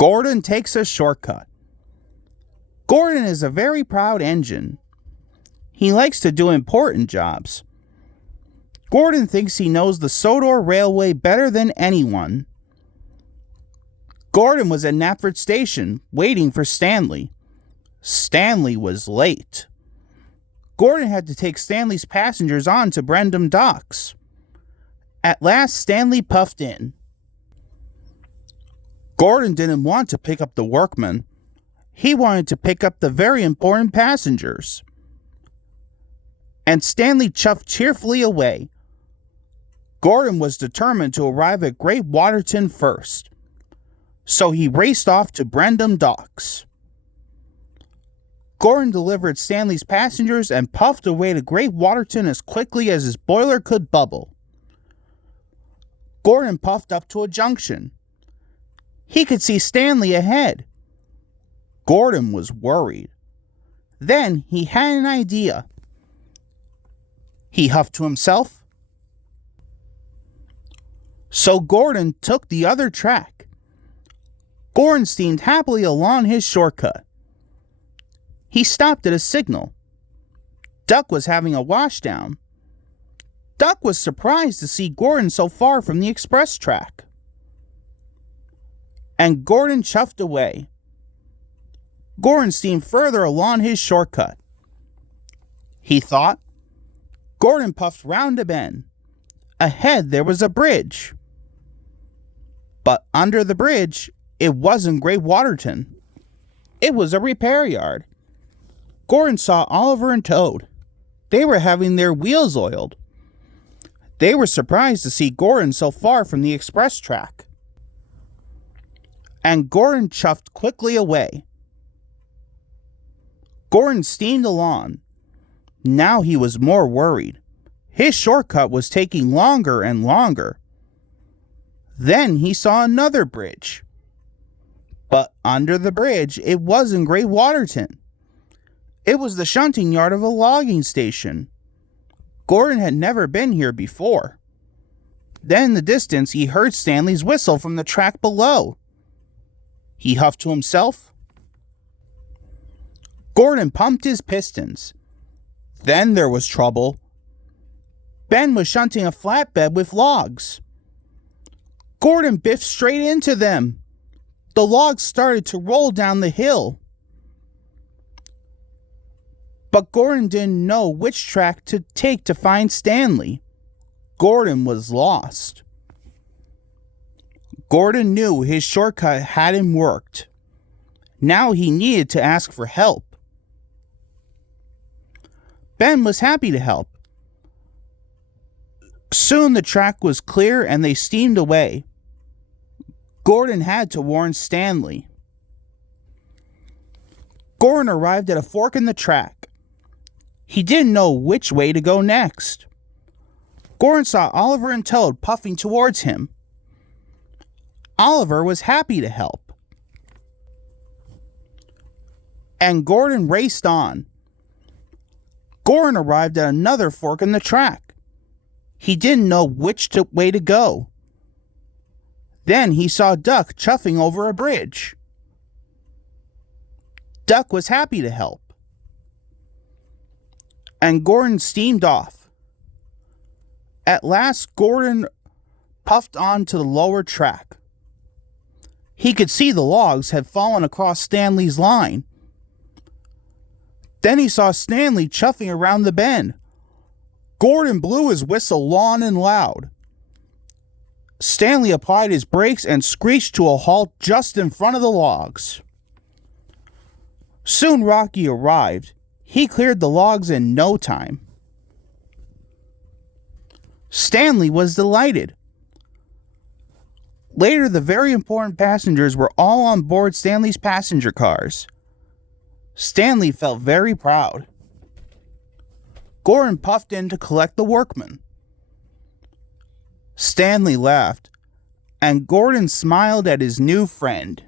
Gordon takes a shortcut. Gordon is a very proud engine. He likes to do important jobs. Gordon thinks he knows the Sodor Railway better than anyone. Gordon was at Knapford Station, waiting for Stanley. Stanley was late. Gordon had to take Stanley's passengers on to Brendam Docks. At last, Stanley puffed in. Gordon didn't want to pick up the workmen. He wanted to pick up the very important passengers. And Stanley chuffed cheerfully away. Gordon was determined to arrive at Great Waterton first, so he raced off to Brendam Docks. Gordon delivered Stanley's passengers and puffed away to Great Waterton as quickly as his boiler could bubble. Gordon puffed up to a junction. He could see Stanley ahead. Gordon was worried. Then he had an idea. He huffed to himself. So Gordon took the other track. Gordon steamed happily along his shortcut. He stopped at a signal. Duck was having a washdown. Duck was surprised to see Gordon so far from the express track. And Gordon chuffed away. Gordon steamed further along his shortcut. He thought. Gordon puffed round a bend. Ahead there was a bridge. But under the bridge, it wasn't Great Waterton. It was a repair yard. Gordon saw Oliver and Toad. They were having their wheels oiled. They were surprised to see Gordon so far from the express track. And Gordon chuffed quickly away. Gordon steamed along. Now he was more worried. His shortcut was taking longer and longer. Then he saw another bridge. But under the bridge, it wasn't Great Waterton. It was the shunting yard of a logging station. Gordon had never been here before. Then in the distance, he heard Stanley's whistle from the track below. He huffed to himself. Gordon pumped his pistons. Then there was trouble. Ben was shunting a flatbed with logs. Gordon biffed straight into them. The logs started to roll down the hill. But Gordon didn't know which track to take to find Stanley. Gordon was lost. Gordon knew his shortcut hadn't worked. Now he needed to ask for help. Ben was happy to help. Soon the track was clear and they steamed away. Gordon had to warn Stanley. Gordon arrived at a fork in the track. He didn't know which way to go next. Gordon saw Oliver and Toad puffing towards him. Oliver was happy to help. And Gordon raced on. Gordon arrived at another fork in the track. He didn't know which way to go. Then he saw Duck chuffing over a bridge. Duck was happy to help. And Gordon steamed off. At last, Gordon puffed on to the lower track. He could see the logs had fallen across Stanley's line. Then he saw Stanley chuffing around the bend. Gordon blew his whistle long and loud. Stanley applied his brakes and screeched to a halt just in front of the logs. Soon Rocky arrived. He cleared the logs in no time. Stanley was delighted. Later, the very important passengers were all on board Stanley's passenger cars. Stanley felt very proud. Gordon puffed in to collect the workmen. Stanley laughed, and Gordon smiled at his new friend.